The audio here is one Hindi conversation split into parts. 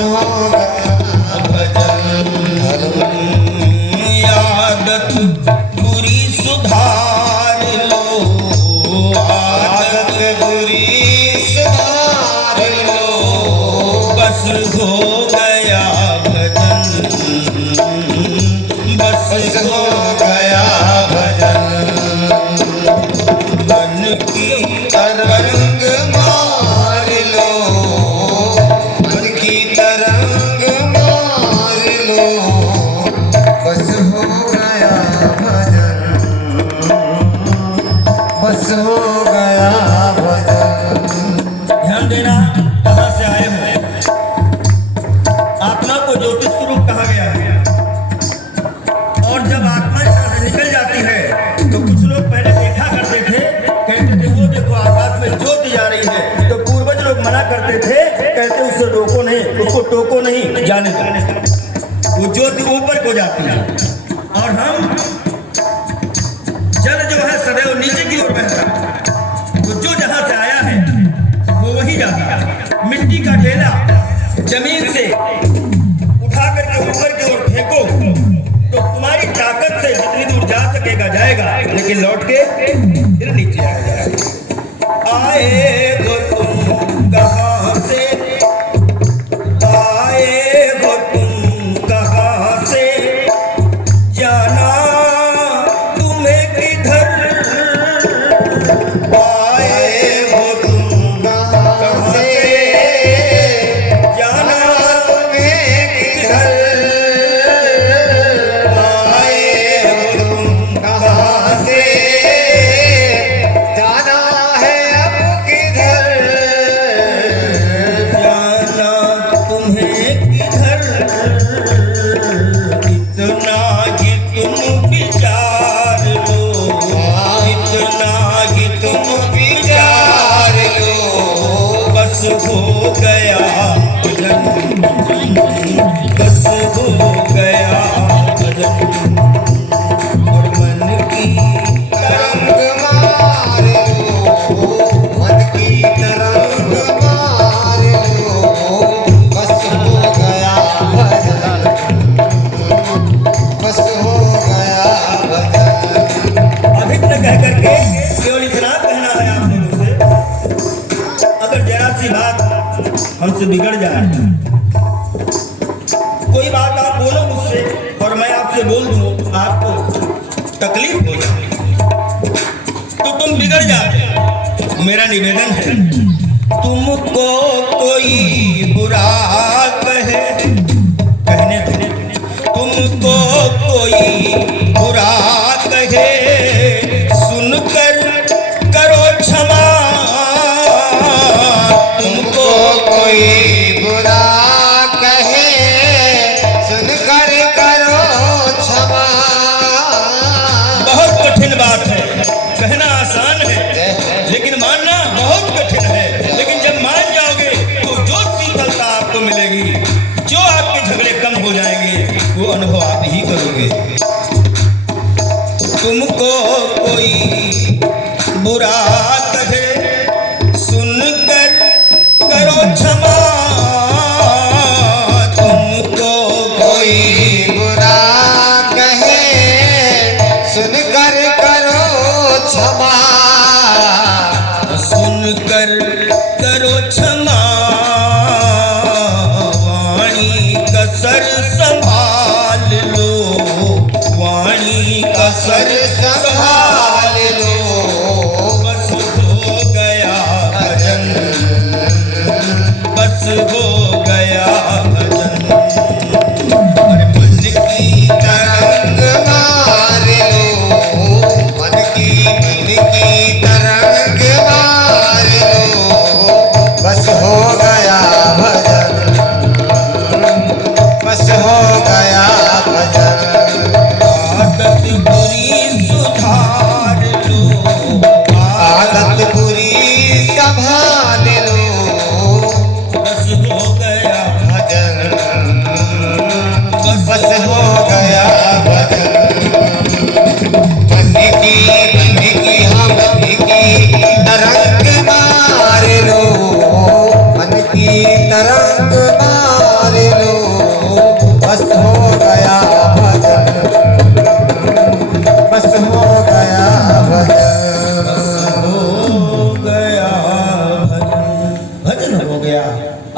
हो गया भजन। आदत बुरी सुधार लो, आदत बुरी सुधार लो, बस हो गया भजन, बस हो गया भजन। मन की तरंग मार लो, मन की तरंग मार लो, बस हो गया भजन, बस हो गया भजन। ध्यान देना, कहाँ से आए हो? आत्मा को ज्योतिष स्वरूप कहा गया है। और जब आत्मा से निकल जाती है तो कुछ लोग पहले देखा करते थे, कहते थे वो देखो आकाश में ज्योति जा रही है, तो पूर्वज लोग मना करते थे, कहते उससे रोको नहीं, उसको टोको नहीं, जाने दो, वो ज्योति ऊपर को जाती है। और हम जल जो है सदैव नीचे की ओर बहता है, तो जो जहां से आया है वो वही जाता है। मिट्टी का ढेला जमीन से उठा करके ऊपर की ओर फेंको तो तुम्हारी ताकत से जितनी दूर जा सकेगा जाएगा, लेकिन लौट के फिर नीचे आ जाएगा। आए हो तुम कहां से, आए हो तुम कहां से, जाना तुम्हें किधर, आए हो तुम कहां से, जाना तुम्हें किधर, आए हो तुम कहां से, जाना है अब किधर, जाना तुम्हें किधर, इतना ही तुम विचार लो, इतना ही तुम विचार लो, बस हो गया भजन, बस हो गया भजन। और मन की तरंग मार लो, मन की तरंग मार लो, बस हो गया भजन, बस हो गया भजन। अधिक न कह करके केवल इतना कहना है आप लोगों से, अगर जरा सी बात हमसे बिगड़ जाए, कोई बात आप बोलो मुझसे और मैं आपसे बोल दूं, आपको तकलीफ हो जाए तो तुम बिगड़ जाते। मेरा निवेदन है, तुमको कोई बुरा कहे, कहने दो, तुमको कोई बुरा कहे, सुनकर करो क्षमा, तुमको कोई बुरा कहे, सुनकर करो क्षमा। बहुत कठिन बात है, कहना आसान है लेकिन मानना बहुत कठिन है। लेकिन जब मान जाओगे तो जो शीतलता आपको मिलेगी, जो आपके झगड़े कम हो जाएंगे, वो अनुभव आप ही करोगे।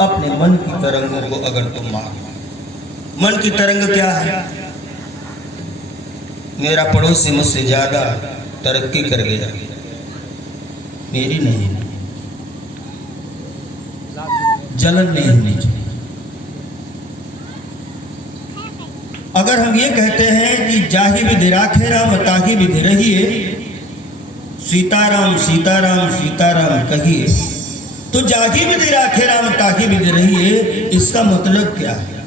अपने मन की तरंगों को अगर तुम मारो। मन की तरंग क्या है? मेरा पड़ोसी मुझसे ज्यादा तरक्की कर गया, मेरी नहीं। जलन नहीं होनी चाहिए। अगर हम ये कहते हैं कि जाहि विधि राखे राम ताहि विधि रहिए, सीताराम सीताराम सीताराम कहिए, तो जाहि विधि राखे राम ताहि विधि रहिए, इसका मतलब क्या है?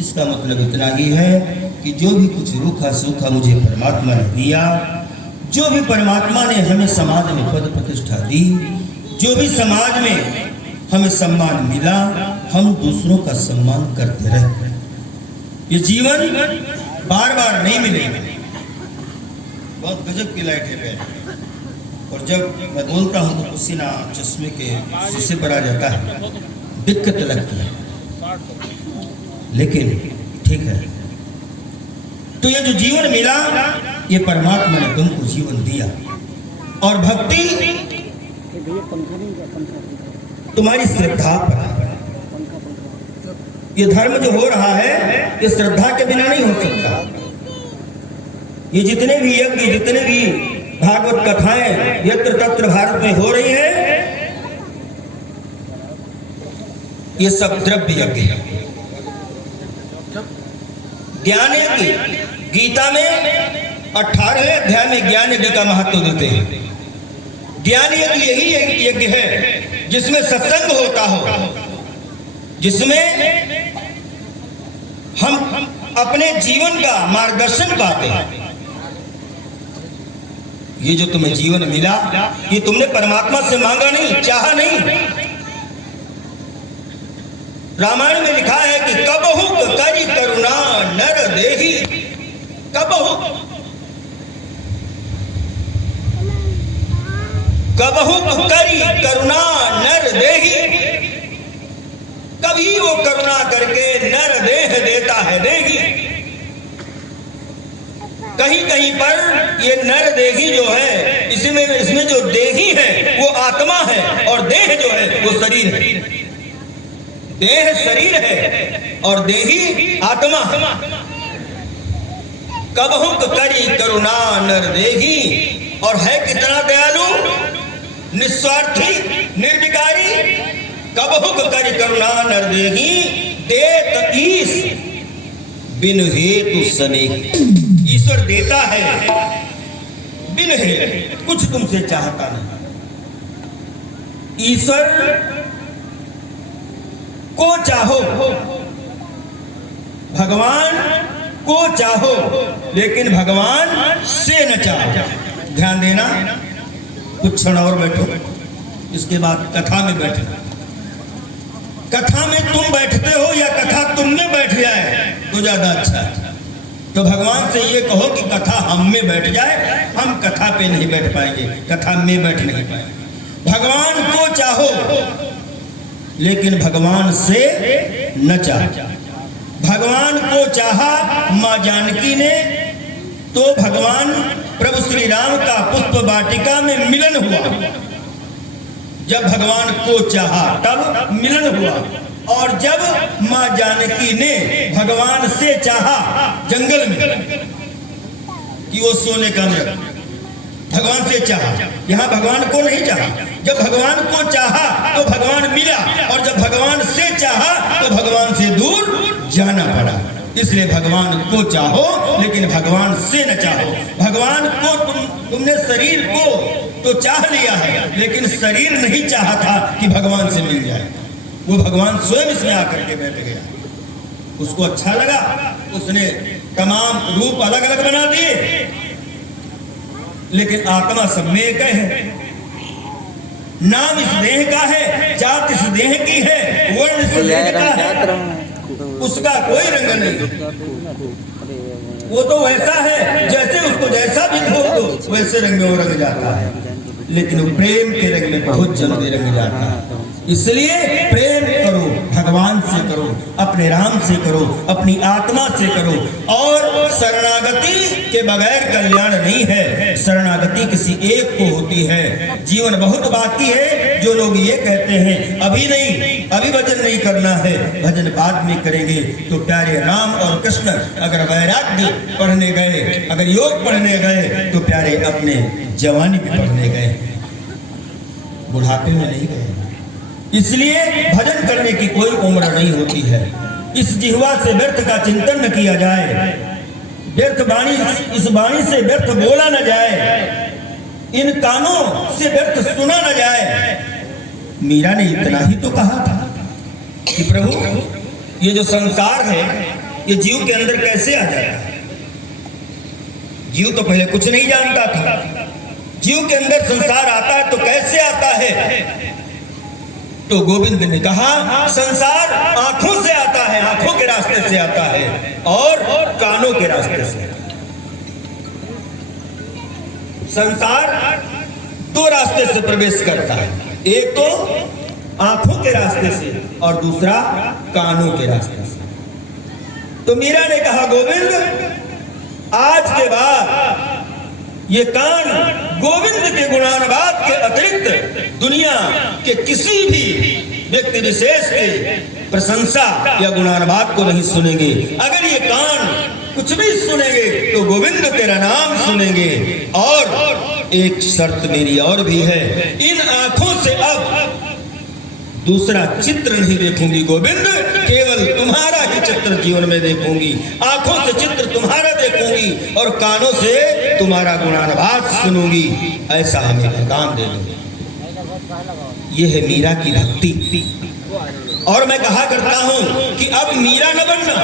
इसका मतलब इतना ही है कि जो भी कुछ रूखा सूखा मुझे परमात्मा ने दिया, जो भी परमात्मा ने हमें समाज में पद प्रतिष्ठा दी, जो भी समाज में हमें सम्मान मिला, हम दूसरों का सम्मान करते रहे। ये जीवन बार बार नहीं मिलेगा। बहुत गजब की लाइट है पे, और जब मैं बोलता हूँ तो पसीना चश्मे के शीशे पर आ जाता है, दिक्कत लगती है, लेकिन ठीक है। तो ये जो जीवन मिला, ये परमात्मा ने तुमको जीवन दिया, और भक्ति तुम्हारी श्रद्धा पर है। ये धर्म जो हो रहा है, ये श्रद्धा के बिना नहीं हो सकता। ये जितने भी यज्ञ, जितने भी भागवत कथाएं यत्र तत्र भारत में हो रही है, ये सब द्रव्य यज्ञ है। ज्ञान यज्ञ, गीता में 18वें अध्याय में ज्ञान यज्ञ का महत्व देते हैं। ज्ञान यज्ञ यही यज्ञ है जिसमें सत्संग होता हो, जिसमें हम अपने जीवन का मार्गदर्शन पाते हैं। ये जो तुम्हें जीवन मिला, ये तुमने परमात्मा से मांगा नहीं, चाहा नहीं। रामायण में लिखा है कि कबहु करि करुणा नर देहि, कबहु करि करुणा नर देहि, कभी वो करुणा करके नर देह देता है, देही। कहीं कहीं पर ये नर देही जो है, इसमें जो देही है वो आत्मा है, और देह जो है वो शरीर है। देह शरीर है और देही आत्मा है। कबहु करि करुणा नर देही, और है कितना दयालु, निस्वार्थी, निर्विकारी। कबहु करि करुणा नर देहि, देत ईश बिन हेतु सनेही। ईश्वर देता है बिन हेतु, कुछ तुमसे चाहता नहीं। ईश्वर को चाहो, भगवान को चाहो, लेकिन भगवान से न चाहो। ध्यान देना, कुछ क्षण और बैठो, इसके बाद कथा में बैठो। कथा में तुम बैठते हो या कथा तुम में बैठ जाए तो ज्यादा अच्छा है। तो भगवान से ये कहो कि कथा हम में बैठ जाए, हम कथा पे नहीं बैठ पाएंगे, कथा में बैठ नहीं पाएंगे। भगवान को चाहो, लेकिन भगवान से न चाहो। भगवान को चाहा मां जानकी ने, तो भगवान प्रभु श्री राम का पुष्प वाटिका में मिलन हुआ। जब भगवान को चाहा तब मिलन हुआ, और जब मां जानकी ने भगवान से चाहा जंगल में कि वो सोने का मृग, भगवान से चाहा, यहाँ भगवान को नहीं चाहा। जब भगवान को चाहा तो भगवान मिला, और जब भगवान से चाहा तो भगवान से दूर जाना पड़ा। इसलिए भगवान को चाहो, लेकिन भगवान से न चाहो। भगवान को तुमने शरीर को तो चाह लिया है, लेकिन शरीर नहीं चाहा था कि भगवान से मिल जाए। वो भगवान स्वयं इसमें आकर के बैठ गया, उसको अच्छा लगा, उसने तमाम रूप अलग अलग बना दिए, लेकिन आत्मा सब में एक है। नाम इस देह का है, जात इस देह की है, वर्ण इस देह का है, उसका कोई रंग नहीं। वो तो वैसा है जैसे उसको जैसा भी धो दो वैसे रंग में वो रंग जाता है, लेकिन वो प्रेम के रंग में बहुत जल्दी रंग जाता है। इसलिए प्रेम करो, भगवान से करो, अपने राम से करो, अपनी आत्मा से करो। और शरणागति के बगैर कल्याण नहीं है, शरणागति किसी एक को होती है। जीवन बहुत बाकी है, जो लोग ये कहते हैं अभी नहीं, अभी भजन नहीं करना है, भजन बाद में करेंगे, तो प्यारे राम और कृष्ण अगर वैराग्य पढ़ने गए, अगर योग पढ़ने गए, तो प्यारे अपने जवानी में पढ़ने गए, बुढ़ापे में नहीं गए। इसलिए भजन करने की कोई उम्र नहीं होती है। इस जिह्वा से व्यर्थ का चिंतन न किया जाए, व्यर्थ वाणी, इस वाणी से व्यर्थ बोला न जाए, इन कानों से व्यर्थ सुना न जाए। मीरा ने इतना ही तो कहा था कि प्रभु ये जो संसार है ये जीव के अंदर कैसे आ जाता है। जीव तो पहले कुछ नहीं जानता था, जीव के अंदर संसार आता है तो कैसे आता है। तो गोविंद ने कहा संसार आंखों से आता है, आंखों के रास्ते से आता है और कानों के रास्ते से। संसार दो रास्ते से प्रवेश करता है, एक तो आंखों के रास्ते से और दूसरा कानों के रास्ते से। तो मीरा ने कहा गोविंद आज के बाद ये कान गोविंद के गुणानुवाद के अतिरिक्त दुनिया के किसी भी व्यक्ति विशेष के प्रशंसा या गुणानुवाद को नहीं सुनेंगे। अगर ये कान कुछ भी सुनेंगे तो गोविंद तेरा नाम सुनेंगे। और एक शर्त मेरी और भी है, इन आंखों से अब दूसरा चित्र नहीं देखूंगी गोविंद, केवल तुम्हारा ही चित्र जीवन में देखूंगी। आंखों से चित्र तुम्हारा देखूंगी और कानों से तुम्हारा गुणानुवाद सुनूंगी। ऐसा हमें वरदान दे दो। ये है मीरा की भक्ति। और मैं कहा करता हूं कि अब मीरा न बनना,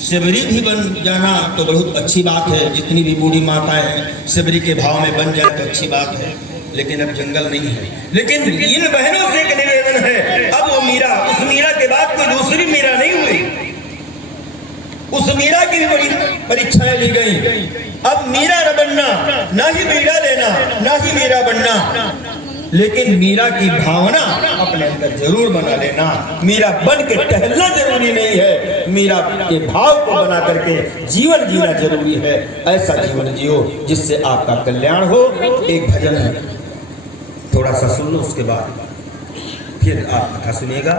शिवरी भी बन जाना तो बहुत अच्छी बात है। जितनी भी बूढ़ी माताएं हैं शिवरी के भाव में बन जाए तो अच्छी बात है, लेकिन अब जंगल नहीं है। लेकिन इन बहनों से एक निवेदन है, अब वो मीरा, उस मीरा के बाद कोई दूसरी मीरा नहीं हुई। उस मीरा की भी बड़ी परीक्षाएं ली गई। अब मीरा न बनना, ना ही मीरा लेना, ना ही मीरा बनना, लेकिन मीरा की भावना अपने अंदर जरूर बना लेना। मीरा बन के टहलना जरूरी नहीं है, मीरा के भाव को बना करके जीवन जीना जरूरी है। ऐसा जीवन जियो जिससे आपका कल्याण हो। एक भजन है, थोड़ा सा सुन लो, उसके बाद फिर आप कथा सुनिएगा।